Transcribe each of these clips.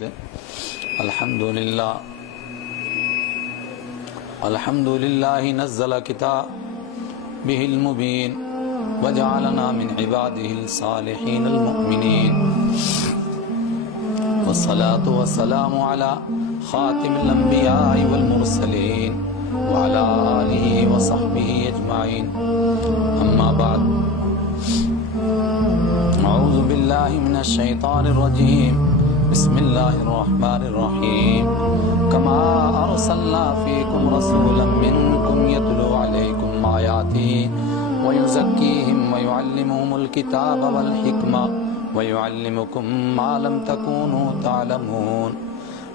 الحمد لله نزل كتابه المبين وجعلنا من عباده الصالحين المؤمنين والصلاة والسلام على خاتم الأنبياء والمرسلين وعلى آله وصحبه أجمعين أما بعد أعوذ بالله من الشيطان الرجيم بسم الله الرحمن الرحيم كما أرسلنا فيكم رسولا منكم يتلو عليكم آياته ويزكيهم ويعلمهم الكتاب والحكمة ويعلمكم ما لم تكونوا تعلمون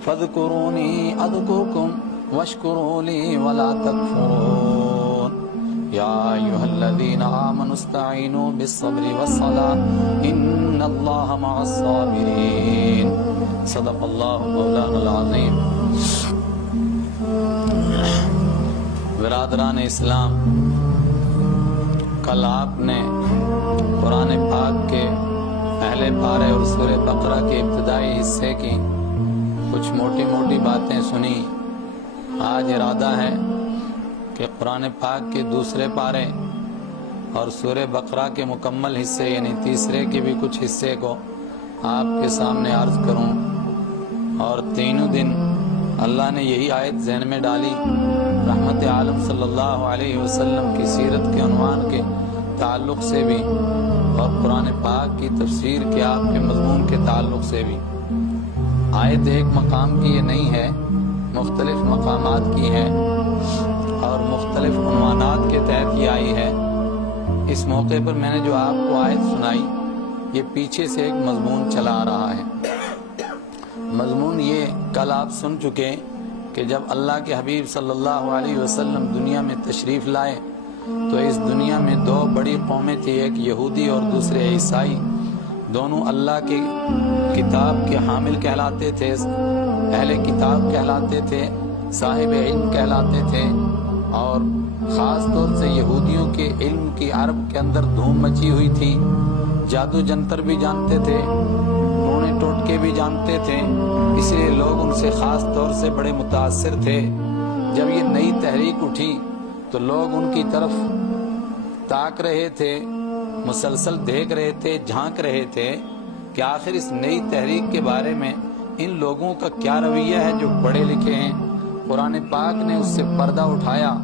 فاذكروني أذكركم واشكروا لي ولا تكفرون يا أيها الذين آمنوا استعينوا بالصبر والصلاة إن الله مع الصابرين صدق الله مولانا العظيم. برادران اسلام، کل آپ نے قرآن پاک کے پہلے پارے اور سورہ بقرہ کے ابتدائی حصے کی کچھ موٹی موٹی باتیں سنی. آج ارادہ ہے کہ قرآن پاک کے دوسرے پارے اور سورہ بقرہ کے مکمل حصے یعنی تیسرے کے بھی کچھ حصے کو آپ کے سامنے عرض کروں. اور تینوں دن اللہ نے یہی آیت ذہن میں ڈالی رحمت عالم صلی اللہ علیہ وسلم کی سیرت کے عنوان کے تعلق سے بھی اور قرآن پاک کی تفسیر کے آپ کے مضمون کے تعلق سے بھی. آیت ایک مقام کی یہ نہیں ہے، مختلف مقامات کی ہے اور مختلف عنوانات کے تحت یہ آئی ہے. اس موقع پر میں نے جو آپ کو آیت سنائی یہ پیچھے سے ایک مضمون چلا آ رہا ہے. مضمون یہ کل آپ سن چکے کہ جب اللہ کے حبیب صلی اللہ علیہ وسلم دنیا میں تشریف لائے تو اس دنیا میں دو بڑی قومیں تھیں، ایک یہودی اور دوسرے عیسائی. دونوں اللہ کی کتاب کے حامل کہلاتے تھے، اہل کتاب کہلاتے تھے، صاحب علم کہلاتے تھے. اور خاص طور سے یہودیوں کے علم کی عرب کے اندر دھوم مچی ہوئی تھی. جادو جنتر بھی جانتے تھے، ٹونے ٹوٹکے بھی جانتے تھے، اس لیے لوگ ان سے خاص طور سے بڑے متاثر تھے. جب یہ نئی تحریک اٹھی تو لوگ ان کی طرف تاک رہے تھے، مسلسل دیکھ رہے تھے، جھانک رہے تھے کہ آخر اس نئی تحریک کے بارے میں ان لوگوں کا کیا رویہ ہے جو پڑھے لکھے ہیں. قرآن پاک نے اس سے پردہ اٹھایا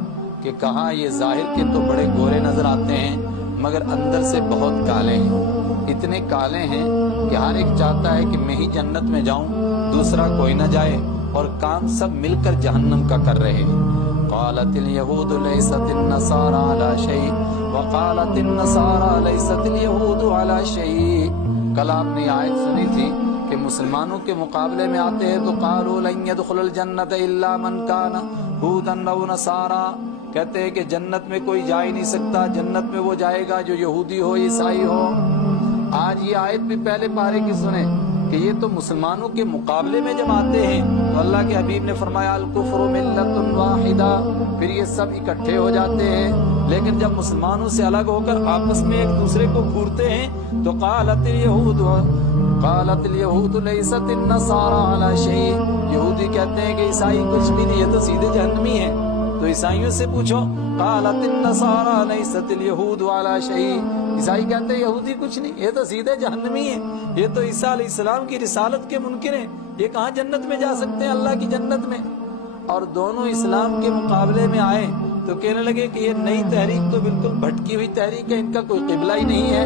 کہ کہا یہ ظاہر کے تو بڑے گورے نظر آتے ہیں مگر اندر سے بہت کالے ہیں. اتنے کالے ہیں کہ ہر ایک چاہتا ہے کہ میں ہی جنت میں جاؤں، دوسرا کوئی نہ جائے، اور کام سب مل کر جہنم کا کر رہے ہیں. قالت اليهود ليست النصارى على شيء وقالت النصارى ليست اليهود على شيء. کل آپ نے آیت سنی تھی کہ مسلمانوں کے مقابلے میں آتے ہیں تو قالوا لن يدخل الجنة الا من كان هودا او نصارى، کہتے ہیں کہ جنت میں کوئی جا ہی نہیں سکتا، جنت میں وہ جائے گا جو یہودی ہو عیسائی ہو. آج یہ آیت بھی پہلے پارے کی سنیں کہ یہ تو مسلمانوں کے مقابلے میں جب آتے ہیں تو اللہ کے حبیب نے فرمایا الکفر ملت واحدہ، پھر یہ سب اکٹھے ہو جاتے ہیں. لیکن جب مسلمانوں سے الگ ہو کر آپس میں ایک دوسرے کو گھورتے ہیں تو قالت اليہود لیست النصارى علی شیء، یہودی کہتے ہیں کہ عیسائی کچھ بھی نہیں، یہ تو سیدھے جہنمی ہیں. تو عیسائیوں سے پوچھو قالت النصارى لیست اليہود علی شیء، عیسائی کہتے ہیں یہودی کچھ نہیں، یہ تو سیدھے جہنمی ہیں، یہ تو عیسیٰ علیہ السلام کی رسالت کے منکر ہیں، یہ کہاں جنت میں جا سکتے ہیں اللہ کی جنت میں. اور دونوں اسلام کے مقابلے میں آئے تو کہنے لگے کہ یہ نئی تحریک تو بالکل بھٹکی ہوئی تحریک ہے، ان کا کوئی قبلہ ہی نہیں ہے.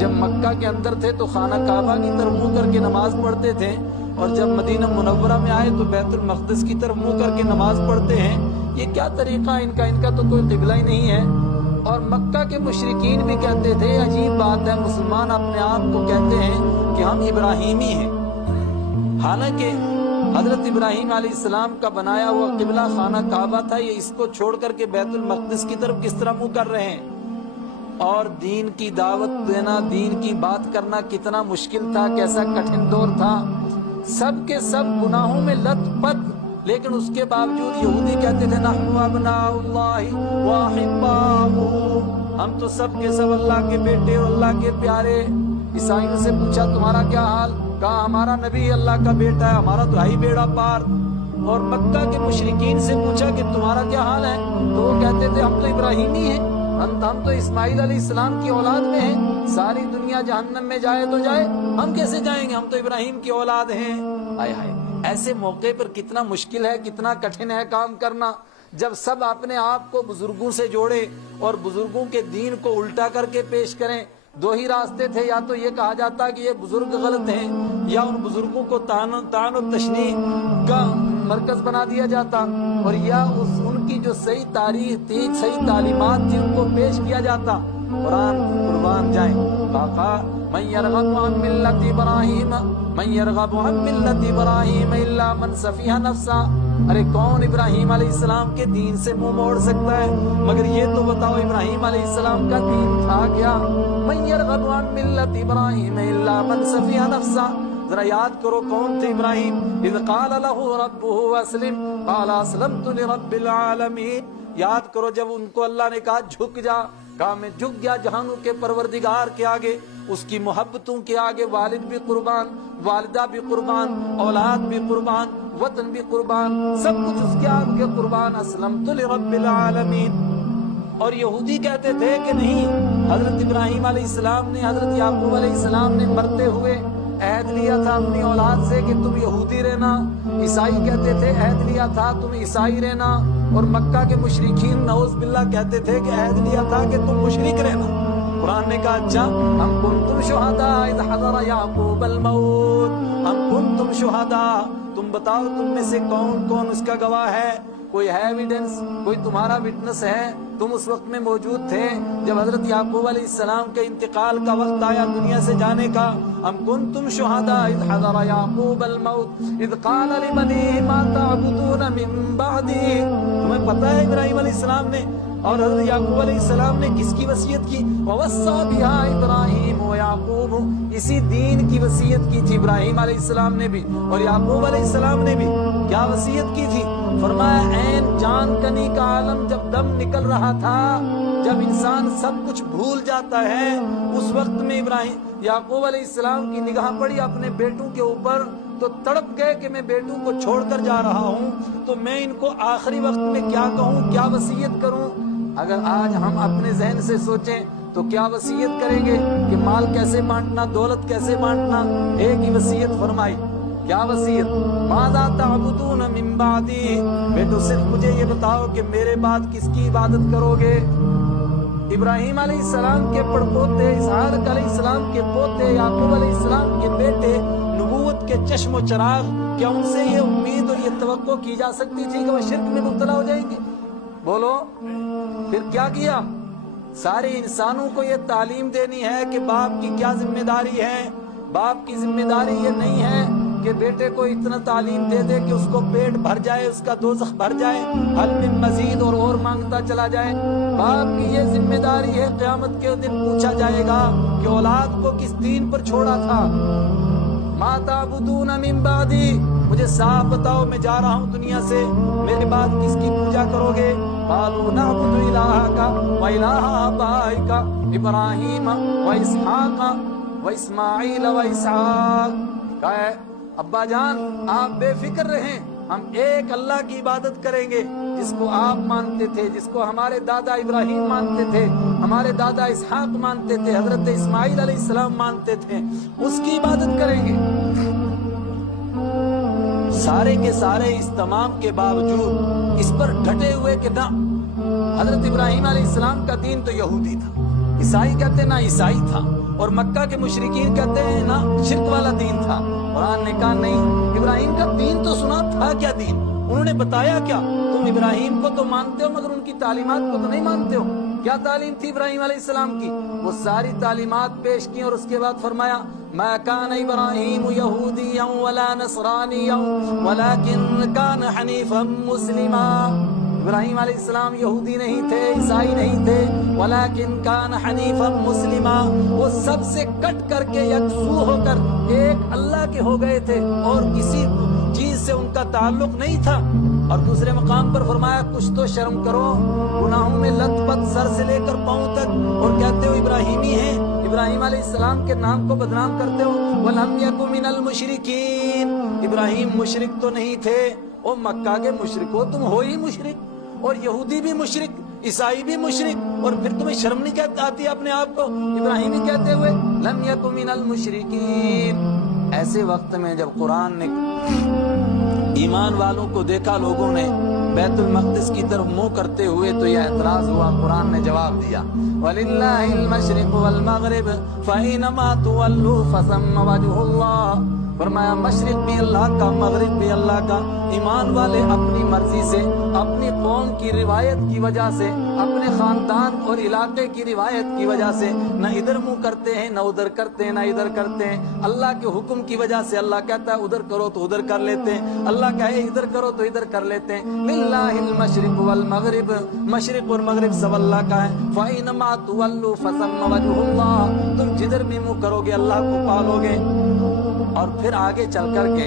جب مکہ کے اندر تھے تو خانہ کعبہ کی طرف منہ کر کے نماز پڑھتے تھے، اور جب مدینہ منورہ میں آئے تو بیت المقدس کی طرف منہ کر کے نماز پڑھتے ہیں. یہ کیا طریقہ ان کا تو کوئی قبلہ ہی نہیں ہے. اور مکہ کے مشرکین بھی کہتے تھے، عجیب بات ہے، مسلمان اپنے آپ کو کہتے ہیں کہ ہم ابراہیمی ہیں، حالانکہ حضرت ابراہیم علیہ السلام کا بنایا ہوا قبلہ خانہ کعبہ تھا. یہ اس کو چھوڑ کر کے بیت المقدس کی طرف کس طرح منہ کر رہے ہیں. اور دین کی دعوت دینا، دین کی بات کرنا کتنا مشکل تھا، کیسا کٹھن دور تھا. سب کے سب گناہوں میں لت پت، لیکن اس کے باوجود یہودی کہتے تھے نحن ابناء اللہ واحباؤہ، ہم تو سب کے سب اللہ کے بیٹے اور اللہ کے پیارے. عیسائیوں سے پوچھا تمہارا کیا حال؟ کہا ہمارا نبی اللہ کا بیٹا ہے، ہمارا تو ہی بیڑا پار۔ اور مکہ کے مشرکین سے پوچھا کہ تمہارا کیا حال ہے، تو وہ کہتے تھے ہم تو ابراہیمی ہیں، ہم تو اسماعیل علیہ السلام کی اولاد میں ہیں، ساری دنیا جہنم میں جائے تو جائے، ہم کیسے جائیں گے، ہم تو ابراہیم کی اولاد ہیں۔ ہائے ہائے، ایسے موقع پر کتنا مشکل ہے، کتنا کٹھن ہے کام کرنا، جب سب اپنے آپ کو بزرگوں سے جوڑے اور بزرگوں کے دین کو الٹا کر کے پیش کریں۔ دو ہی راستے تھے، یا تو یہ کہا جاتا کہ یہ بزرگ غلط ہیں، یا ان بزرگوں کو تعن و تشنیع کا مرکز بنا دیا جاتا، اور یا ان کی جو صحیح تاریخ تھی، صحیح تعلیمات تھی، ان کو پیش کیا جاتا۔ قرآن قربان جائیں، آقا من یرغب عن ملت ابراہیم من یرغب عن ملت ابراہیم الا من سفیہ نفسا۔ ارے کون ابراہیم علیہ السلام کے دین سے منہ موڑ سکتا ہے، مگر یہ تو بتاؤ ابراہیم علیہ السلام کا دین تھا کیا؟ من یرغب عن ملت ابراہیم الا من سفیہ نفسا۔ ذرا یاد کرو کون تھے ابراہیم؟ اذ قال له ربه اسلم قال اسلمت لرب العالمین۔ یاد کرو جب ان کو اللہ نے کہا جھک جا، کہا میں جھک گیا جہانوں کے پروردگار کے آگے، اس کی محبتوں کے آگے، والد بھی قربان، والدہ بھی قربان، اولاد بھی قربان، وطن بھی قربان، سب کچھ اس کے آگے قربان، اسلمت لرب العالمین۔ اور یہودی کہتے تھے کہ نہیں، حضرت ابراہیم علیہ السلام نے، حضرت یعقوب علیہ السلام نے مرتے ہوئے عہد لیا تھا اپنی اولاد سے کہ تم یہودی رہنا، عیسائی کہتے تھے عہد لیا تھا تم عیسائی رہنا، اور مکہ کے مشرکین نعوذ باللہ کہتے تھے کہ عہد لیا تھا کہ تم مشرک رہنا۔ قرآن نے کہا اچھا، ہم کنتم شہداء اذ حضر یعقوب الموت، ہم کنتم شہداء، تم بتاؤ تم میں سے کون کون اس کا گواہ ہے، کوئی ہے ایویڈنس، کوئی تمہارا وٹنس ہے، تم اس وقت میں موجود تھے جب حضرت یعقوب علیہ السلام کے انتقال کا وقت آیا دنیا سے جانے کا۔ ام کنتم شہداء اذ حضر یعقوب الموت اذ قال لبنیہ ما تعبدون من بعدی۔ تمہیں پتہ ہے ابراہیم علیہ السلام نے اور حضرت یعقوب علیہ السلام نے کس کی وصیت کی؟ ووصى بها ابراہیم ویعقوب، اسی دین کی وصیت کی تھی ابراہیم علیہ السلام نے بھی اور یعقوب علیہ السلام نے بھی۔ کیا وصیت کی تھی؟ فرمایا عین جان کنی کا عالم جب دم نکل رہا تھا، جب انسان سب کچھ بھول جاتا ہے، اس وقت میں یعقوب علیہ السلام کی نگاہ پڑی اپنے بیٹوں کے اوپر تو تڑپ گئے کہ میں بیٹوں کو چھوڑ کر جا رہا ہوں، تو میں ان کو آخری وقت میں کیا کہوں، کیا وصیت کروں؟ اگر آج ہم اپنے ذہن سے سوچیں تو کیا وصیت کریں گے کہ مال کیسے بانٹنا، دولت کیسے بانٹنا؟ ایک ہی وصیت فرمائی، کیا وصیت؟ ماذا تعبدون من بعدی، بیٹو صرف مجھے یہ بتاؤ کہ میرے بعد کس کی عبادت کرو گے؟ ابراہیم علیہ السلام کے پڑپوتے، اسحاق علیہ السلام کے پوتے، یعقوب علیہ السلام کے بیٹے، نبوت کے چشم و چراغ، کیا ان سے یہ امید اور یہ توقع کی جا سکتی تھی کہ وہ شرک میں مبتلا ہو جائیں گے؟ بولو پھر کیا کیا؟ سارے انسانوں کو یہ تعلیم دینی ہے کہ باپ کی کیا ذمہ داری ہے۔ باپ کی ذمہ داری یہ نہیں ہے کہ بیٹے کو اتنا تعلیم دے دے کہ اس کو پیٹ بھر جائے، اس کا دوزخ بھر جائے، حل من مزید اور مانگتا چلا جائے۔ باپ کی یہ ذمہ داری ہے، قیامت کے دن پوچھا جائے گا کہ اولاد کو کس دین پر چھوڑا تھا۔ ما تعبدون من بعدی، مجھے صاف بتاؤ میں جا رہا ہوں دنیا سے، میرے بعد کس کی پوجا کرو گے؟ قالوا نعبد الہک و الہ آبائک ابراہیم و اسحاق و اسماعیل و اسحاق۔ کہا ابا جان آپ بے فکر رہیں، ہم ایک اللہ کی عبادت کریں گے جس کو آپ مانتے تھے، جس کو ہمارے دادا ابراہیم مانتے تھے، ہمارے دادا اسحاق مانتے تھے، حضرت اسماعیل علیہ السلام مانتے تھے، اس کی عبادت کریں گے۔ سارے کے سارے اس تمام کے باوجود اس پر ڈٹے ہوئے کہ نہ، حضرت ابراہیم علیہ السلام کا دین تو یہودی تھا، عیسائی کہتے ہیں نہ عیسائی تھا، اور مکہ کے مشرکین کہتے ہیں نہ شرک والا دین تھا۔ قرآن نے کہا نہیں، ابراہیم کا دین تو سنا تھا، کیا دین؟ انہوں نے بتایا کیا؟ تم ابراہیم کو تو مانتے ہو مگر ان کی تعلیمات کو تو نہیں مانتے ہو۔ کیا تعلیم تھی ابراہیم علیہ السلام کی؟ وہ ساری تعلیمات پیش کی اور اس کے بعد فرمایا ما کان ابراہیم یہودیا ولا نصرانیا ولکن کان حنیفا مسلما۔ ابراہیم علیہ السلام یہودی نہیں تھے، عیسائی نہیں تھے، ولیکن کان حنیفا مسلما، وہ سب سے کٹ کر کے یکسو ہو کر ایک اللہ کے ہو گئے تھے اور کسی چیز سے ان کا تعلق نہیں تھا۔ اور دوسرے مقام پر فرمایا کچھ تو شرم کرو، گناہوں میں لت پت سر سے لے کر پاؤں تک، اور کہتے ہو ابراہیمی ہیں۔ ابراہیم علیہ السلام کے نام کو بدنام کرتے ہو. وَلَمْ يَكُ مِنَ الْمُشْرِكِينَ ابراہیم مشرک تو نہیں تھے. او مکہ کے مشرک ہو, تم ہو ہی مشرک, اور یہودی بھی مشرک, عیسائی بھی مشرک, اور پھر تمہیں شرم نہیں کہتے آتی اپنے آپ کو ابراہیمی کہتے ہوئے. لَمْ يَكُ مِنَ الْمُشْرِكِينَ. ایسے وقت میں جب قرآن نے ایمان والوں کو دیکھا لوگوں نے بیت المقدس کی طرف منہ کرتے ہوئے, تو یہ اعتراض ہوا. قرآن نے جواب دیا وَلِلَّهِ الْمَشْرِقُ وَالْمَغْرِبُ فَأَيْنَمَا تُوَلُّوا فَثَمَّ وَجْهُ اللَّهِ. فرمایا مشرق بھی اللہ کا, مغرب بھی اللہ کا. ایمان والے اپنی مرضی سے, اپنی قوم کی روایت کی وجہ سے, اپنے خاندان اور علاقے کی روایت کی وجہ سے نہ ادھر منہ کرتے ہیں, نہ ادھر کرتے ہیں, نہ ادھر کرتے ہیں. اللہ کے حکم کی وجہ سے اللہ کہتا ہے ادھر کرو تو ادھر کر لیتے ہیں, اللہ کہے ادھر کرو تو ادھر کر لیتے ہیں. للہ المشرق والمغرب, مشرق اور مغرب سب اللہ کا ہے. فَإِنَمَا تُوَلُّوا فَثَمَّ وَجْهُ اللَّهِ. تم جدھر بھی منہ کرو گے اللہ کو پالو گے. اور پھر آگے چل کر کے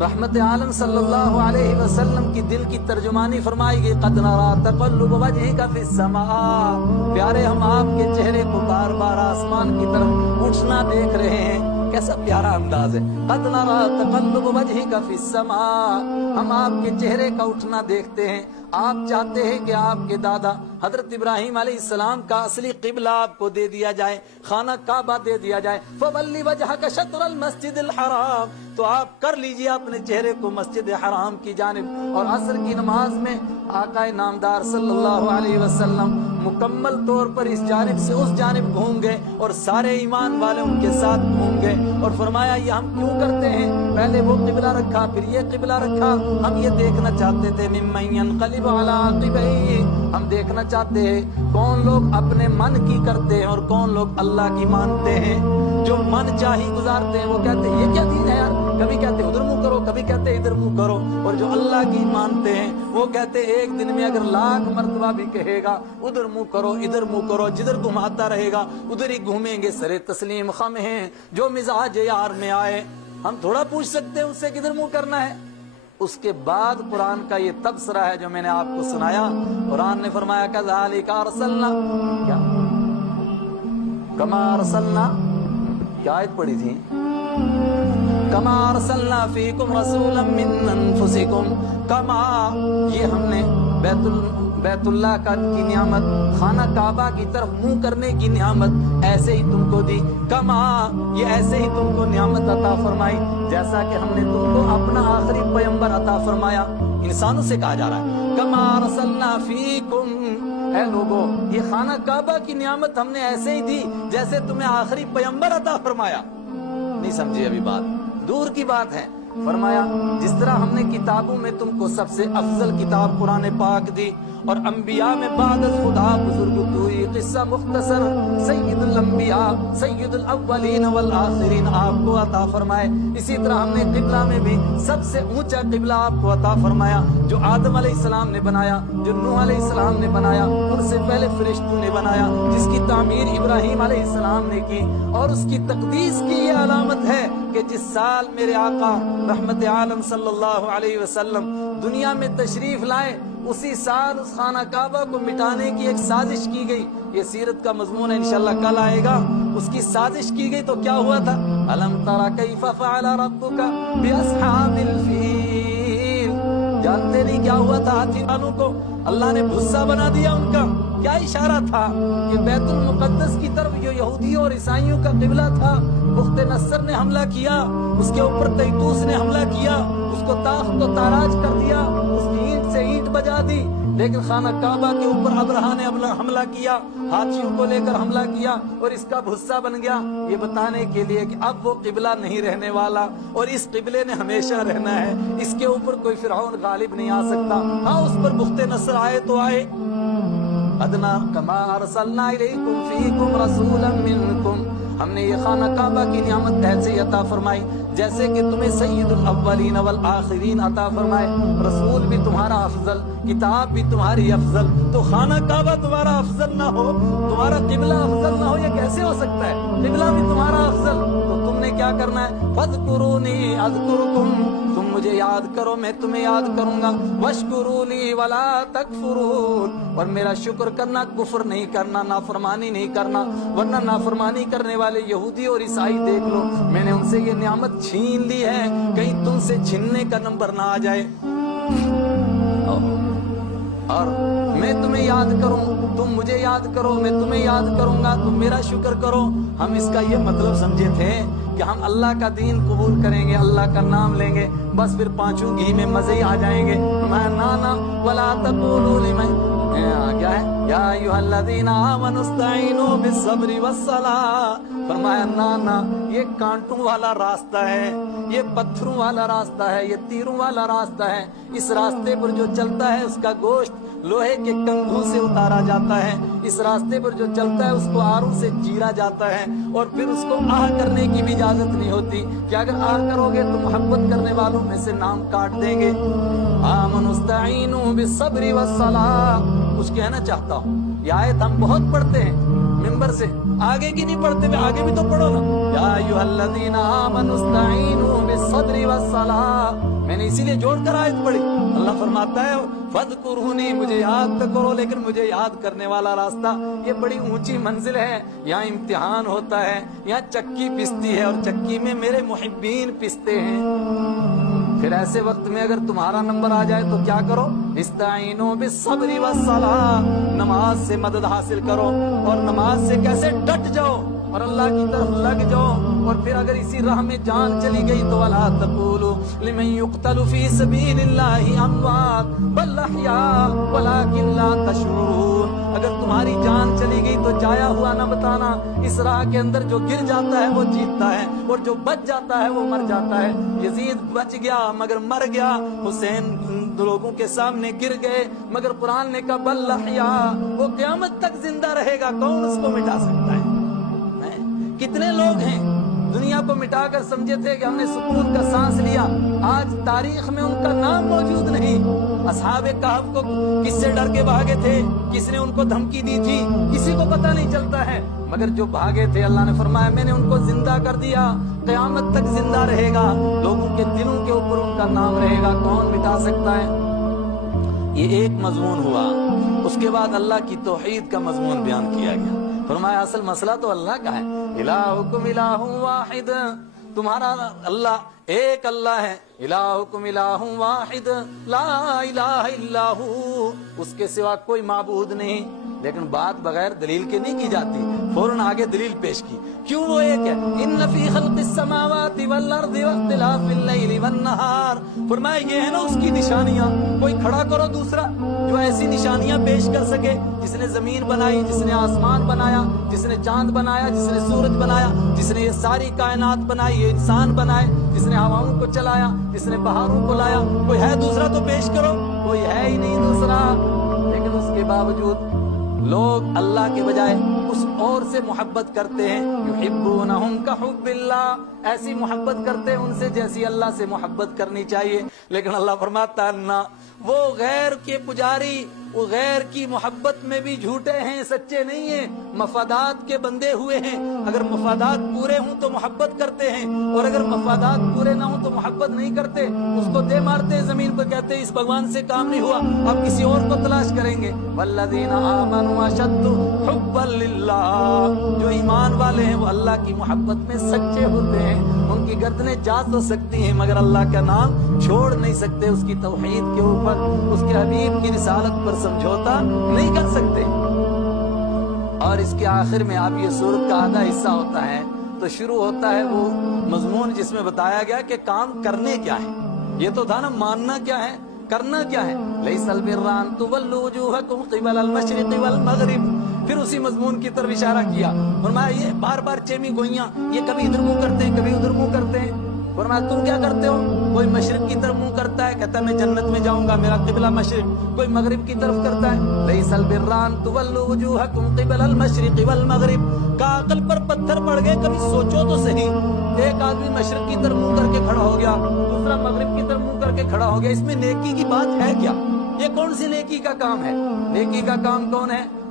رحمت عالم صلی اللہ علیہ وسلم کی دل کی ترجمانی فرمائی گئی. قد نرى تقلب وجهك في السماء. پیارے ہم آپ کے چہرے کو بار بار آسمان کی طرف اٹھنا دیکھ رہے ہیں. کیسا پیارا انداز ہے. قد نرى تقلب وجهك في السماء. ہم آپ کے چہرے کا اٹھنا دیکھتے ہیں. آپ چاہتے ہیں کہ آپ کے دادا حضرت ابراہیم علیہ السلام کا اصلی قبلہ آپ کو دے دیا جائے, خانہ کعبہ دے دیا جائے. فَوَلِّ وَجْهَكَ شَطْرَ الْمَسْجِدِ الْحَرَامِ. تو آپ کر لیجئے اپنے چہرے کو مسجد حرام کی جانب. اور عصر کی نماز میں آقا نامدار صلی اللہ علیہ وسلم مکمل طور پر اس جانب سے اس جانب گھوم گئے, اور سارے ایمان والے ان کے ساتھ گھوم گئے, اور فرمایا یہ ہم کیوں کرتے ہیں؟ پہلے وہ قبلہ رکھا, پھر یہ قبلہ رکھا. ہم یہ دیکھنا چاہتے تھے مِمَّن يَنقَلِبُ عَلَىٰ عَقِبَيْهِ. ہم دیکھنا چاہتے ہیں کون لوگ اپنے من کی کرتے ہیں اور کون لوگ اللہ کی مانتے ہیں. جو من چاہی گزارتے ہیں وہ کہتے ہیں یہ کیا دین ہے یار, کبھی کہتے ادھر منہ کرو, کبھی کہتے ادھر منہ کرو. اور جو اللہ کی مانتے ہیں وہ کہتے ایک دن میں اگر 1,00,000 مرتبہ بھی کہے گا ادھر منہ کرو, ادھر منہ کرو, جدھر گھماتا رہے گا ادھر ہی گھومیں گے. سرے تسلیم خم ہیں جو مزاج یار میں آئے. ہم تھوڑا پوچھ سکتے ہیں اس سے کدھر منہ کرنا ہے. اس کے بعد قرآن کا یہ تبصرہ ہے جو میں نے آپ کو سنایا. قرآن نے فرمایا کذالک ارسلنا, کیا کما ارسلنا, کیا آیت پڑھی تھی؟ کما ارسلنا فیکم رسولا من انفسکم. کما, یہ ہم نے بیت اللہ کا کی نعمت, خانہ کعبہ کی طرف منہ کرنے کی نعمت ایسے ہی تم کو دی. کما, یہ ایسے ہی تم کو نعمت عطا فرمائی جیسا کہ ہم نے تم کو اپنا آخری پیغمبر عطا فرمایا. انسانوں سے کہا جا رہا ہے کما ارسلنا فیکم. اے لوگو, یہ خانہ کعبہ کی نعمت ہم نے ایسے ہی دی جیسے تمہیں آخری پیغمبر عطا فرمایا. نہیں سمجھے ابھی بات, دور کی بات ہے. فرمایا جس طرح ہم نے کتابوں میں تم کو سب سے افضل کتاب قرآن پاک دی, اور انبیاء میں بعد خدا بزرگ توئی, قصہ مختصر سید الانبیاء سید الاولین والآخرین آپ کو عطا فرمائے. اسی طرح ہم نے قبلہ میں بھی سب سے اونچا قبلہ آپ کو عطا فرمایا, جو آدم علیہ السلام نے بنایا, جو نوح علیہ السلام نے بنایا, ان سے پہلے فرشتوں نے بنایا, جس کی تعمیر ابراہیم علیہ السلام نے کی. اور اس کی تقدیس کی یہ علامت ہے کہ جس سال میرے آقا رحمت عالم صلی اللہ علیہ وسلم دنیا میں تشریف لائے, اسی سال اس خانہ کعبہ کو مٹانے کی ایک سازش کی گئی. یہ سیرت کا مضمون ہے, انشاءاللہ کل آئے گا. اس کی سازش کی گئی تو کیا ہوا تھا؟ الم تر کیف فعل ربک باصحاب الفیل. جانتے نہیں کیا ہوا تھا ہاتھی والوں کو؟ اللہ نے بھسا بنا دیا ان کا. کیا اشارہ تھا کہ بیت المقدس کی طرف جو یہودیوں اور عیسائیوں کا قبلہ تھا, بخت نصر نے حملہ کیا, اس کے اوپر تیتوس نے حملہ کیا, اس کو تاخت و تاراج کر دیا, اس کی اینٹ سے اینٹ بجا دی. لیکن خانہ کعبہ کے اوپر ابرہہ نے حملہ کیا, ہاتھیوں کو لے کر حملہ کیا, اور اس کا بھسا بن گیا. یہ بتانے کے لیے کہ اب وہ قبلہ نہیں رہنے والا, اور اس قبلے نے ہمیشہ رہنا ہے. اس کے اوپر کوئی فرعون غالب نہیں آ سکتا. ہاں اس پر بخت نصر آئے تو آئے. ادنا کما ارسلنا الیکم فیکم رسولا منکم. ہم نے یہ خانہ کعبہ کی نعمت ایسے عطا فرمائی جیسے کہ تمہیں سید الاولین والآخرین عطا فرمائے. رسول بھی تمہارا افضل, کتاب بھی تمہاری افضل, تو خانہ کعبہ تمہارا افضل نہ ہو, تمہارا قبلہ افضل نہ ہو, یہ کیسے ہو سکتا ہے؟ قبلہ بھی تمہارا افضل. تو تم نے کیا کرنا ہے؟ فاذکرونی اذکرکم ثم مجھے یاد کرو میں تمہیں یاد کروں گا، واشکروا لی ولا تکفرون، اور میرا شکر کرنا، کفر نہیں کرنا، نافرمانی نہیں کرنا، ورنہ نافرمانی کرنے والے یہودی اور عیسائی دیکھ لو، میں نے ان سے یہ نعمت چھین لی ہے، کہیں تم سے چھیننے کا نمبر نہ آ جائے، اور میں تمہیں یاد کروں، تم مجھے یاد کرو، میں تمہیں یاد کروں گا، تم میرا شکر کرو۔ ہم اس کا یہ مطلب سمجھے تھے کہ ہم اللہ کا دین قبول کریں گے، اللہ کا نام لیں گے، بس پھر پانچوں گھی میں مزے ہی آ جائیں گے۔ نا ولا تقولوا لمن کیا ہے یا ایھا الذین آمنوا استعینوا بالصبر والصلاۃ، فرمایا نا یہ کانٹوں والا راستہ ہے، یہ پتھروں والا راستہ ہے، یہ تیروں والا راستہ ہے، اس راستے پر جو چلتا ہے اس کا گوشت لوہے کے کنگھوں سے اتارا جاتا ہے، اس راستے پر جو چلتا ہے اس کو آروں سے چیرا جاتا ہے، اور پھر اس کو آہ کرنے کی بھی اجازت نہیں ہوتی کہ اگر آہ کرو گے تو محبت کرنے والوں میں سے نام کاٹ دیں گے۔ آمنوا استعینوا بالصبر والصلاۃ، کچھ کہنا چاہتا ہوں، یہ آیت ہم بہت پڑھتے ہیں ممبر سے، آگے کی نہیں پڑھتے، آگے بھی تو پڑھو نا، یا ایھا الذین آمنوا استعینوا بالصبر والصلاۃ، میں نے اسی لیے جوڑ کر آیت پڑھی۔ اللہ فرماتا ہے فاذکرونی، مجھے یاد تو کرو، لیکن مجھے یاد کرنے والا راستہ یہ بڑی اونچی منزل ہے، یہاں امتحان ہوتا ہے، یہاں چکی پستی ہے، اور چکی میں میرے محبین پستے ہیں۔ پھر ایسے وقت میں اگر تمہارا نمبر آ جائے تو کیا کرو؟ استعینوا بالصبر والصلاۃ، نماز سے مدد حاصل کرو، اور نماز سے کیسے ڈٹ جاؤ اور اللہ کی طرف لگ جاؤ، اور پھر اگر اسی راہ میں جان چلی گئی تو ولا تقولوا لمن يقتل في سبيل الله اموات بل احياء ولكن لا تشعرون، اگر تمہاری جان چلی گئی تو جایا ہوا نہ بتانا، اس راہ کے اندر جو گر جاتا ہے وہ جیتتا ہے، اور جو بچ جاتا ہے وہ مر جاتا ہے۔ یزید بچ گیا مگر مر گیا، حسین لوگوں کے سامنے گر گئے، مگر قرآن نے کہا بل احیاء، وہ قیامت تک زندہ رہے گا، کون اس کو مٹا سکتا ہے؟ کتنے لوگ ہیں دنیا کو مٹا کر سمجھے تھے کہ ہم نے سکون کا سانس لیا، آج تاریخ میں ان کا نام موجود نہیں۔ اصحاب کہف کو کس سے ڈر کے بھاگے تھے، کس نے ان کو دھمکی دی تھی، کسی کو پتہ نہیں چلتا ہے، مگر جو بھاگے تھے اللہ نے فرمایا میں نے ان کو زندہ کر دیا، قیامت تک زندہ رہے گا، لوگوں کے دلوں کے اوپر ان کا نام رہے گا، کون مٹا سکتا ہے؟ یہ ایک مضمون ہوا، اس کے بعد اللہ کی توحید کا مضمون بیان کیا گیا۔ فرمایا اصل مسئلہ تو اللہ کا ہے، الہکم الہ واحد، تمہارا اللہ ایک اللہ ہے، الہکم الہ واحد لا الہ الا ہو، اس کے سوا کوئی معبود نہیں۔ لیکن بات بغیر دلیل کے نہیں کی جاتی، فوراً آگے دلیل پیش کی، کیوں وہ ایک ہے؟ ان فی خلق السماوات والارض واختلاف اللیل والنہار، فرمایا یہ ہے نا اس کی نشانیاں، کوئی کھڑا کرو دوسرا جو ایسی نشانیاں پیش کر سکے، جس نے زمین بنائی، جس نے آسمان بنایا، جس نے چاند بنایا، جس نے سورج بنایا، جس نے یہ ساری کائنات بنائی، یہ انسان بنائے، جس نے ہواؤں کو چلایا، جس نے بہاروں کو لایا، کوئی ہے دوسرا تو پیش کرو، کوئی ہے ہی نہیں دوسرا۔ لیکن اس کے باوجود لوگ اللہ کے بجائے اس اور سے محبت کرتے ہیں، یحبونہم کحب اللہ، ایسی محبت کرتے ہیں ان سے جیسی اللہ سے محبت کرنی چاہیے۔ لیکن اللہ فرماتا ہے نہ، وہ غیر کے پجاری، وہ غیر کی محبت میں بھی جھوٹے ہیں، سچے نہیں ہیں، مفادات کے بندے ہوئے ہیں۔ اگر مفادات پورے ہوں تو محبت کرتے ہیں، اور اگر مفادات پورے نہ ہوں تو محبت نہیں کرتے، اس کو دے مارتے زمین پر، کہتے اس بھگوان سے کام نہیں ہوا، اب کسی اور کو تلاش کریں گے۔ والذین آمنوا اشد حبا للہ، جو ایمان والے ہیں وہ اللہ کی محبت میں سچے ہوتے ہیں، ان کی گردنیں جا تو سکتی ہیں مگر اللہ کا نام چھوڑ نہیں سکتے، اس کی توحید کے اوپر، اس کے حبیب کی رسالت پر سمجھوتا نہیں کر سکتے۔ اور اس کے آخر میں اب یہ سورت کا آدھا حصہ ہوتا ہے تو شروع ہوتا ہے وہ مضمون جس میں بتایا گیا کہ کام کرنے کیا ہے۔ یہ تو تھا نا ماننا کیا ہے، کرنا کیا ہے، لیس البر ان تولوا وجوہکم قبل المشرق والمغرب، پھر اسی مضمون کی طرف اشارہ کیا، فرمایا یہ بار بار چیمی گوئیاں، یہ کبھی ادھر منہ کرتے ہیں کبھی ادھر منہ کرتے ہیں، فرمایا تم کیا کرتے ہو؟ کوئی مشرق کی طرف منہ کرتا ہے، کہتا ہے میں جنت میں جاؤں گا، میرا قبلہ مشرق، کوئی مغرب کی طرف کرتا ہے، لیس البر ان تولوا وجوہکم قبل المشرق والمغرب، کا عقل پر پتھر پڑ گئے، کبھی سوچو تو صحیح، ایک آدمی مشرق کی طرف منہ کر کے کھڑا ہو گیا، دوسرا مغرب کی طرف منہ کر کے کھڑا ہو گیا، اس میں نیکی کی بات ہے کیا؟ یہ کون سی نیکی کا کام ہے؟ نیکی کا کام کون ہے؟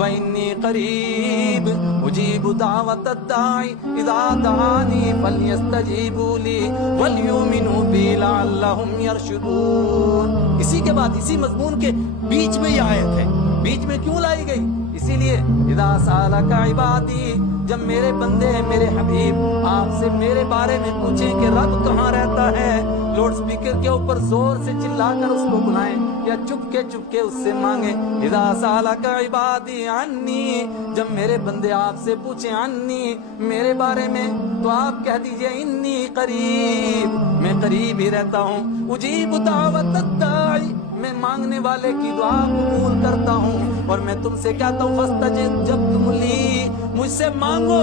فإني قریب اجیب دعوت الداعی اذا دعانی فلیستجیبوا لی ولیؤمنوا بی لعلہم یرشدون. اسی کے بعد اسی مضمون کے بیچ میں یہ آیت ہے. بیچ میں کیوں لائی گئی؟ اسی لیے اذا سالک عبادی، جب میرے بندے ہیں میرے حبیب آپ سے میرے بارے میں پوچھیں کہ رب کہاں رہتا ہے، لوڈ سپیکر کے اوپر زور سے چلا کر اس کو بلائیں یا چپ کے اس سے مانگیں. اذا سالک عبادی عنی، جب میرے بندے آپ سے پوچھیں عنی میرے بارے میں، تو آپ کہہ دیجئے انی قریب، میں قریب ہی رہتا ہوں. اجیب دعوت الداعی، میں مانگنے والے کی دعا قبول کرتا ہوں. اور میں تم سے کہتا ہوں فاستجب، جب تم لی مجھ سے مانگو،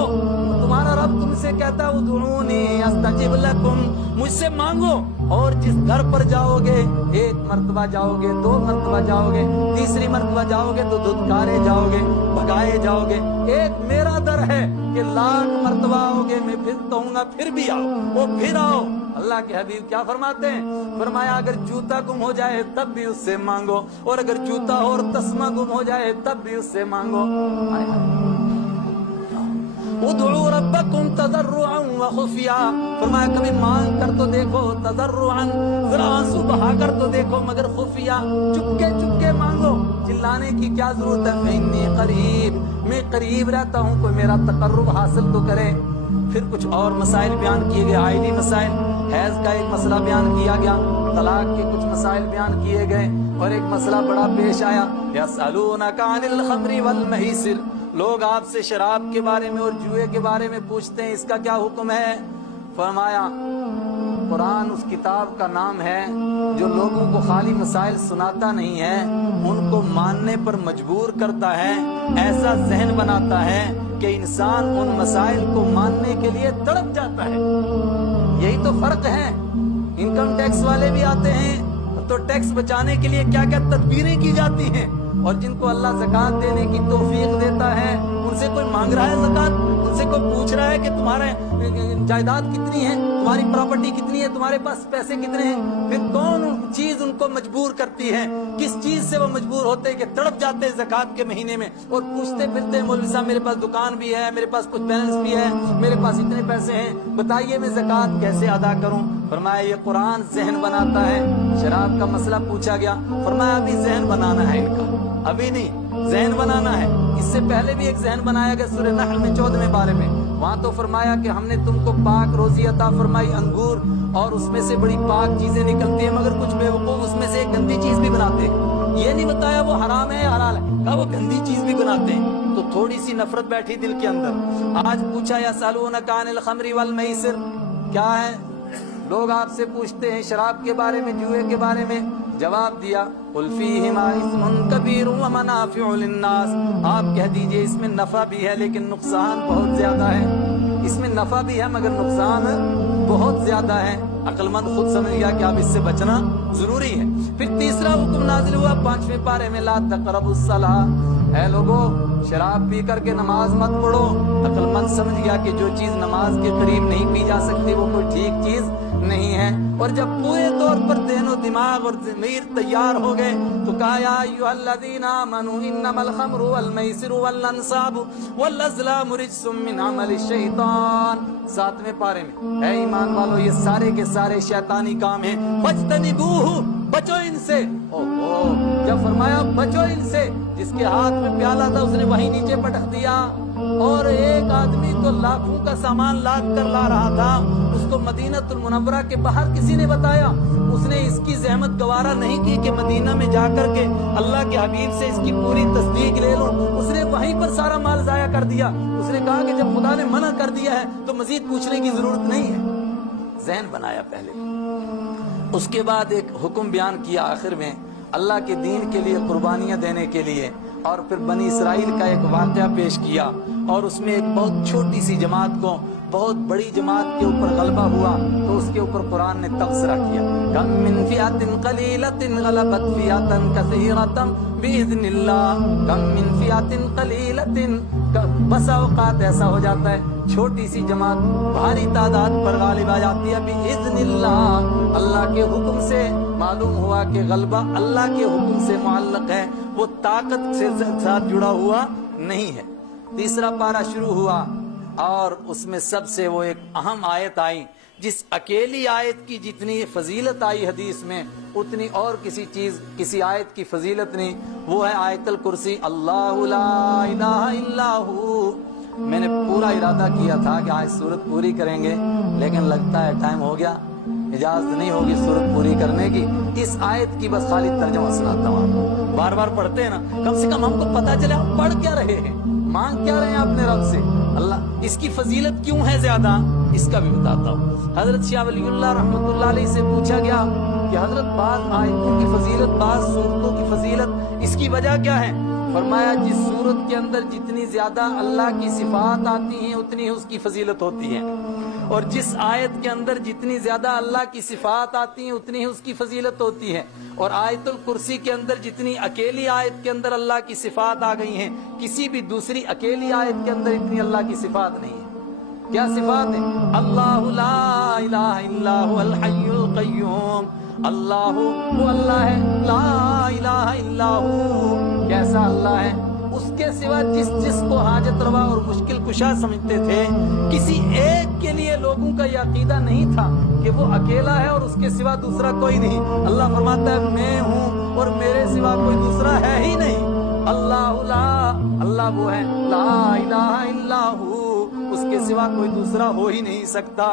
تمہارا رب تم سے کہتا ہے ادعونی استجب لکم، مجھ سے مانگو. اور جس در پر جاؤ گے، ایک مرتبہ جاؤ گے، دو مرتبہ جاؤ گے، تیسری مرتبہ جاؤ گے تو دھتکارے جاؤ گے، بھگائے جاؤ گے. ایک میرا در ہے کہ 1,00,000 مرتبہ آؤ گے، میں پھر کہوں گا پھر بھی آؤ، وہ پھر آؤ. اللہ کے حبیب کیا فرماتے ہیں؟ فرمایا اگر جوتا گم ہو جائے تب بھی اس سے مانگو، اور اگر جوتا اور تسمہ گم ہو جائے تب بھی اس سے مانگو. ادعوا ربکم تضرعا وخفیا، فرمایا کبھی مانگ کر تو دیکھو، تضرعا ذرا آنسو بہا کر تو دیکھو، مگر خفیا چپ کے مانگو. چلانے کی کیا ضرورت ہے؟ فإنی قریب، میں قریب رہتا ہوں، کوئی میرا تقرب حاصل تو کرے. پھر کچھ اور مسائل بیان کیے گئے، آئلی مسائل، حیض کا ایک مسئلہ بیان کیا گیا، طلاق کے کچھ مسائل بیان کیے گئے، اور ایک مسئلہ بڑا پیش آیا، یسألونک عن الخمر والمیسر، لوگ آپ سے شراب کے بارے میں اور جوئے کے بارے میں پوچھتے ہیں، اس کا کیا حکم ہے؟ فرمایا قرآن اس کتاب کا نام ہے جو لوگوں کو خالی مسائل سناتا نہیں ہے، ان کو ماننے پر مجبور کرتا ہے، ایسا ذہن بناتا ہے کہ انسان ان مسائل کو ماننے کے لیے تڑپ جاتا ہے. یہی تو فرق ہے. انکم ٹیکس والے بھی آتے ہیں تو ٹیکس بچانے کے لیے کیا کیا تدبیریں کی جاتی ہیں، اور جن کو اللہ زکوٰۃ دینے کی توفیق دیتا ہے ان سے کوئی مانگ رہا ہے زکوٰۃ، ان سے کوئی پوچھ رہا ہے کہ تمہارے جائیداد کتنی ہے، تمہاری پراپرٹی کتنی ہے، تمہارے پاس پیسے کتنے ہیں. پھر کون چیز ان کو مجبور کرتی ہے؟ کس چیز سے وہ مجبور ہوتے ہیں کہ تڑپ جاتے ہیں زکوٰۃ کے مہینے میں اور پوچھتے پھرتے ہیں مولوی صاحب میرے پاس دکان بھی ہے، میرے پاس کچھ بیلنس بھی ہے، میرے پاس اتنے پیسے ہیں، بتائیے میں زکوٰۃ کیسے ادا کروں؟ فرمایا یہ قرآن ذہن بناتا ہے. شراب کا مسئلہ پوچھا گیا، فرمایا ابھی ذہن بنانا ہے ان کا، ابھی نہیں، ذہن بنانا ہے. اس سے پہلے بھی ایک ذہن بنایا گیا سورہ نحل میں 14ویں پارے میں، وہاں تو فرمایا کہ ہم نے تم کو پاک روزی عطا فرمائی، انگور، اور اس میں سے بڑی پاک چیزیں نکلتی ہیں، مگر کچھ بے وقوف اس میں سے ایک گندی چیز بھی بناتے ہیں. یہ نہیں بتایا وہ حرام ہے یا حلال ہے، کہا وہ گندی چیز بھی بناتے ہیں. تو تھوڑی سی نفرت بیٹھی دل کے اندر. آج پوچھا یسألونک عن الخمر والمیسر، کیا ہے؟ لوگ آپ سے پوچھتے ہیں شراب کے بارے میں، جوئے کے بارے میں. جواب دیا قل فیہما اثم کبیر ومنافع للناس، آپ کہہ دیجئے اس میں نفع بھی ہے لیکن نقصان بہت زیادہ ہے. اس میں نفع بھی ہے مگر نقصان بہت زیادہ ہے. عقل مند خود سمجھ گیا کہ اب اس سے بچنا ضروری ہے. پھر تیسرا حکم نازل ہوا 5ویں پارے میں، لا تقربوا الصلاۃ، اے لوگو شراب پی کر کے نماز مت پڑھو. عقل مند سمجھ گیا کہ جو چیز نماز کے قریب نہیں پی جا سکتی وہ کوئی ٹھیک چیز نہیں ہے. اور جب پورے طور پر ذہن و دماغ اور ضمیر تیار ہو گئے تو کہا یا ایھا الذین آمنوا انما الخمر والمیسر والانصاب والازلام رجس من عمل الشیطان. 7ویں پارے میں، اے ایمان والو یہ سارے کے سارے شیطانی کام ہیں، فاجتنبوہ، بچو ان سے. جب فرمایا بچو ان سے، جس کے ہاتھ میں پیالہ تھا اس نے وہیں نیچے پٹک دیا، اور ایک آدمی تو لاکھوں کا سامان لاد کر لا رہا تھا، اس کو مدینہ المنورہ کے باہر کسی نے بتایا، اس نے اس کی زحمت گوارا نہیں کی کہ مدینہ میں جا کر کے اللہ کے حبیب سے اس کی پوری تصدیق لے لوں. اس نے وہیں پر سارا مال ضائع کر دیا. اس نے کہا کہ جب خدا نے منع کر دیا ہے تو مزید پوچھنے کی ضرورت نہیں ہے. ذہن بنایا پہلے. اس کے بعد ایک حکم بیان کیا آخر میں اللہ کے دین کے لیے قربانیاں دینے کے لیے، اور پھر بنی اسرائیل کا ایک واقعہ پیش کیا، اور اس میں ایک بہت چھوٹی سی جماعت کو بہت بڑی جماعت کے اوپر غلبہ ہوا تو اس کے اوپر قرآن نے تبصرہ کیا، کم من فئۃ قلیلۃ غلبت فئۃ کثیرۃ باذن اللہ، کم من فئۃ قلیلۃ. بسا اوقات ایسا ہو جاتا ہے چھوٹی سی جماعت بھاری تعداد پر غالب آ جاتی ہے، باذن اللہ، اللہ کے حکم سے. معلوم ہوا کہ غلبہ اللہ کے حکم سے معلق ہے، وہ طاقت سے ساتھ جڑا ہوا نہیں ہے۔ تیسرا پارہ شروع ہوا اور اس میں سب سے وہ ایک اہم آیت آئی، جس اکیلی آیت کی جتنی فضیلت آئی حدیث میں اتنی اور کسی آیت کی فضیلت نہیں، وہ ہے آیت الکرسی، اللہ لا الہ الا ہو۔ میں نے پورا ارادہ کیا تھا کہ آج سورت پوری کریں گے، لیکن لگتا ہے ٹائم ہو گیا، اجازت نہیں ہوگی سورت پوری کرنے کی۔ اس آیت کی بس خالی ترجمہ سناتا ہوں آپ کو، بار بار پڑھتے ہیں نا، کم سے کم ہم کو پتہ چلے ہم پڑھ کیا رہے ہیں، مانگ کیا رہے ہیں اپنے رب سے۔ اللہ اس کی فضیلت کیوں ہے زیادہ، اس کا بھی بتاتا ہوں۔ حضرت شاہ ولی اللہ رحمۃ اللہ علیہ سے پوچھا گیا کہ حضرت بعض آیتوں کی فضیلت، بعض صورتوں کی فضیلت، اس کی وجہ کیا ہے؟ فرمایا جس صورت کے اندر جتنی زیادہ اللہ کی صفات آتی ہیں اتنی ہی اس کی فضیلت ہوتی ہے، اور جس آیت کے اندر جتنی زیادہ اللہ کی صفات آتی ہیں اتنی ہی اس کی فضیلت ہوتی ہے، اور آیت الکرسی کے اندر جتنی اکیلی آیت کے اندر اللہ کی صفات آ گئی ہیں، کسی بھی دوسری اکیلی آیت کے اندر اتنی اللہ کی صفات نہیں ہے۔ کیا صفات ہے؟ اللہ لا الہ الا هو الحی القیوم، اللہ وہ اللہ ہے، لا الہ الا ہو۔ کیسا اللہ ہے؟ اس کے سوا جس کو حاجت روا اور مشکل کشا سمجھتے تھے، کسی ایک کے لیے لوگوں کا یہ عقیدہ نہیں تھا کہ وہ اکیلا ہے اور اس کے سوا دوسرا کوئی نہیں۔ اللہ فرماتا ہے میں ہوں اور میرے سوا کوئی دوسرا ہے ہی نہیں۔ اللہ وہ ہے، لا الہ الا ہو، اس کے سوا کوئی دوسرا ہو ہی نہیں سکتا۔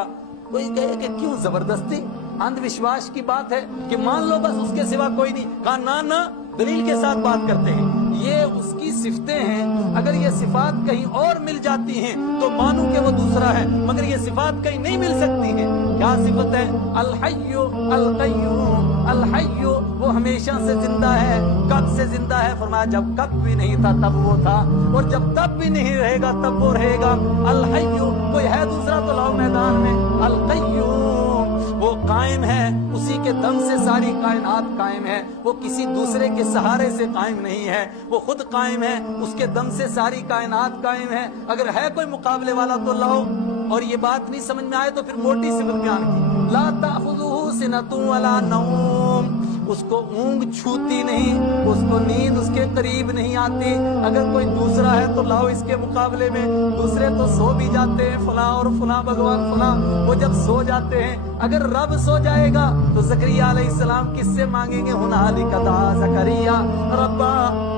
کوئی کہے کہ کیوں زبردستی اندھ وشواس کی بات ہے کہ مان لو بس اس کے سوا کوئی نہیں، کہا نہ دلیل کے ساتھ بات کرتے ہیں، یہ اس کی صفتیں ہیں، اگر یہ صفات کہیں اور مل جاتی ہیں تو مانوں کہ وہ دوسرا ہے، مگر یہ صفات کہیں نہیں مل سکتی ہیں۔ کیا صفت ہے؟ الحی القیوم، الحی وہ ہمیشہ سے زندہ ہے۔ کب سے زندہ ہے؟ فرمایا جب کب بھی نہیں تھا تب وہ تھا، اور جب تب بھی نہیں رہے گا تب وہ رہے گا۔ الحی کوئی ہے دوسرا تو لاؤ میدان میں۔ القیوم وہ قائم ہے، اسی کے دم سے ساری کائنات قائم ہے، وہ کسی دوسرے کے سہارے سے قائم نہیں ہے، وہ خود قائم ہے، اس کے دم سے ساری کائنات قائم ہے۔ اگر ہے کوئی مقابلے والا تو لاؤ، اور یہ بات نہیں سمجھ میں آئے تو پھر موٹی صفت بیان کی، لا تأخذہ سنۃ ولا نوم، اس کو اونگ چھوتی نہیں، اس کو نیند اس کے قریب نہیں آتی۔ اگر کوئی دوسرا ہے تو لاؤ اس کے مقابلے میں، دوسرے تو سو بھی جاتے ہیں، فلاں اور فلاں بھگوان فلاں، وہ جب سو جاتے ہیں، اگر رب سو جائے گا تو زکریا علیہ السلام کس سے مانگیں گے؟ ہنالک دعا زکریا ربا،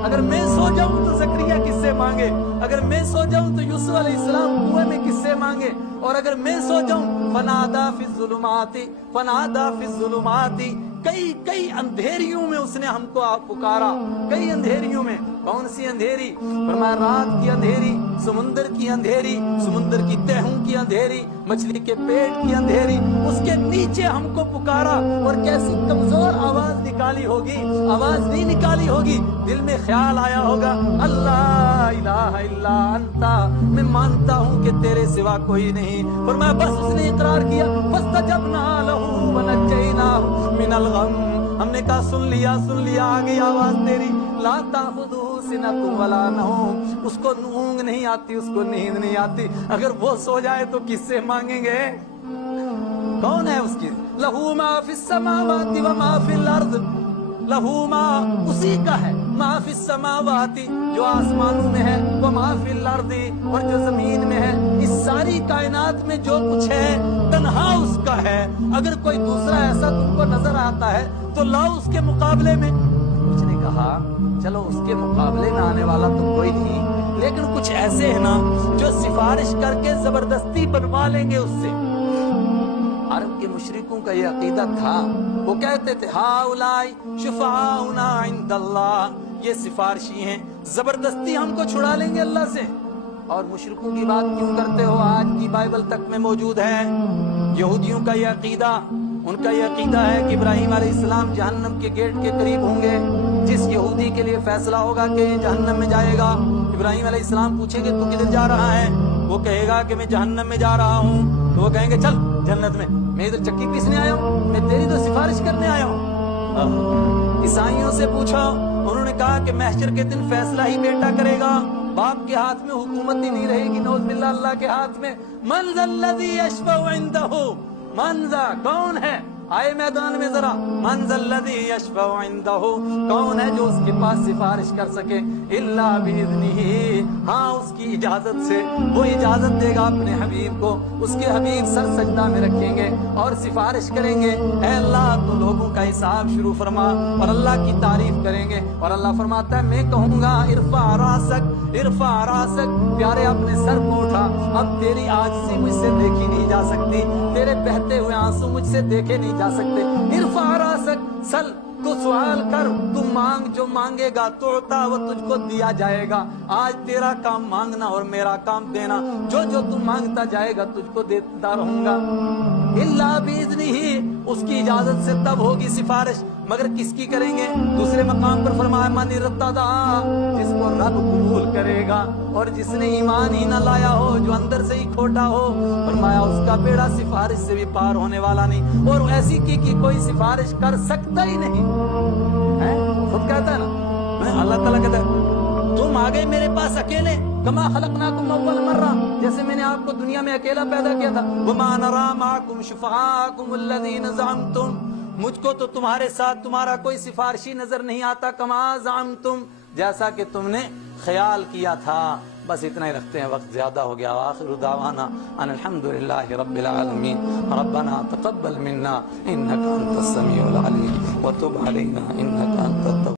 اگر میں سو جاؤں تو زکریا کس سے مانگے؟ اگر میں سو جاؤں تو یوسف علیہ السلام کنویں میں کس سے مانگے؟ اور اگر میں سو جاؤں فنادا فی الظلمات، فنادا فی الظلمات، کئی اندھیریوں میں اس نے ہم کو پکارا، کئی اندھیریوں میں۔ کون سی اندھیری؟ فرمایا رات کی اندھیری، سمندر کی اندھیری، سمندر کی تہوں کی اندھیری، مچھلی کے پیٹ کی اندھیری، اس کے نیچے ہم کو پکارا، اور کیسی کمزور آواز نکالی ہوگی، آواز نہیں نکالی ہوگی، دل میں خیال آیا ہوگا، اللہ الہ الا انتا، میں مانتا ہوں کہ تیرے سوا کوئی نہیں۔ فرمایا بس اس نے اقرار کیا، فاستجبنا له ونجیناہ من الغم، ہم نے کہا سن لیا آ گئی آواز تیری، لا تأخذہ سنۃ ولا نوم، اس کو اونگ نہیں آتی، اس کو نیند نہیں آتی، اگر وہ سو جائے تو کس سے مانگیں گے؟ کون ہے اس کی؟ لہو ما فی السماوات وما فی الارض، لہو ما اسی کا ہے، ما فی السماوات جو آسمانوں میں ہے، وما فی الارض اور جو زمین میں ہے، اس ساری کائنات میں جو کچھ ہے تنہا اس کا ہے۔ اگر کوئی دوسرا ایسا تم کو نظر آتا ہے تو لاؤ اس کے مقابلے میں۔ کچھ نے کہا چلو اس کے مقابلے میں آنے والا تو کوئی نہیں، لیکن کچھ ایسے ہیں نا جو سفارش کر کے زبردستی بنوا لیں گے اس سے۔ عرب کے مشرکوں کا یہ عقیدہ تھا، وہ کہتے تھے ہؤلاء شفعاؤنا عند اللہ، یہ سفارشی ہیں، زبردستی ہم کو چھڑا لیں گے اللہ سے۔ اور مشرکوں کی بات کیوں کرتے ہو؟ آج کی بائبل تک میں موجود ہے۔ یہودیوں کا یہ عقیدہ، ان کا یہ عقیدہ ہے کہ ابراہیم علیہ السلام جہنم کے گیٹ کے قریب ہوں گے، جس یہودی کے لیے فیصلہ ہوگا کہ یہ جہنم میں جائے گا، ابراہیم علیہ السلام پوچھیں گے تو کدھر جا رہا ہے؟ وہ کہے گا کہ میں جہنم میں جا رہا ہوں، تو وہ کہیں گے چل جنت میں ادھر چکی پیسنے آیا ہوں، میں تیری تو سفارش کرنے آیا ہوں۔ عیسائیوں سے پوچھا، انہوں نے کہا کہ محشر کے دن فیصلہ ہی بیٹا کرے گا، باپ کے ہاتھ میں حکومت ہی نہیں رہے گی، نعوذ باللہ اللہ کے ہاتھ میں۔ من ذا الذی یشفع عندہ، من ذا کون ہے آئے میدان میں ذرا من ذا الذی یشفع عندہ کون ہے جو اس کے پاس سفارش کر سکے الا باذنہ ہاں اس کی اجازت سے وہ اجازت دے گا اپنے حبیب کو اس کے حبیب سر سجدہ میں رکھیں گے اور سفارش کریں گے اے اللہ تو لوگوں کا حساب شروع فرما اور اللہ کی تعریف کریں گے اور اللہ فرماتا ہے میں کہوں گا ارفع راسک پیارے اپنے سر کو اٹھا اب تیری عاجزی مجھ سے دیکھی نہیں جا سکتی تیرے بہتے ہوئے آنسو مجھ سے دیکھے نہیں جا سکتے ارفع راسک سل تو سوال کر تو مانگ جو مانگے گا تو عطا وہ تجھ کو دیا جائے گا آج تیرا کام مانگنا اور میرا کام دینا جو جو تو مانگتا جائے گا تجھ کو دیتا رہوں گا اللہ باذنہ اس کی اجازت سے تب ہوگی سفارش مگر کس کی کریں گے دوسرے مقام پر فرمایا من ارتضی جس کو رب قبول کرے گا اور جس نے ایمان ہی نہ لایا ہو جو اندر سے ہی کھوٹا ہو فرمایا اس کا بیڑا سفارش سے بھی پار ہونے والا نہیں اور ایسی کی کوئی سفارش کر سکتا ہی نہیں ہے خود کہتا ہے نا اللہ تعالیٰ کہتا ہے تم آ گئے میرے پاس اکیلے کما خلقناکم اول مرہ جیسے میں نے آپ کو دنیا میں اکیلا پیدا کیا تھا وما نرى معكم شفعاءكم الذين زعمتم مجھ کو تو تمہارے ساتھ تمہارا کوئی سفارشی نظر نہیں آتا کما زعمتم جیسا کہ تم نے خیال کیا تھا بس اتنا ہی رکھتے ہیں وقت زیادہ ہو گیا آخر دعوانا ان الحمدللہ رب العالمین ربنا تقبل منا انك انت السمیع العلیم وتب علینا انك انت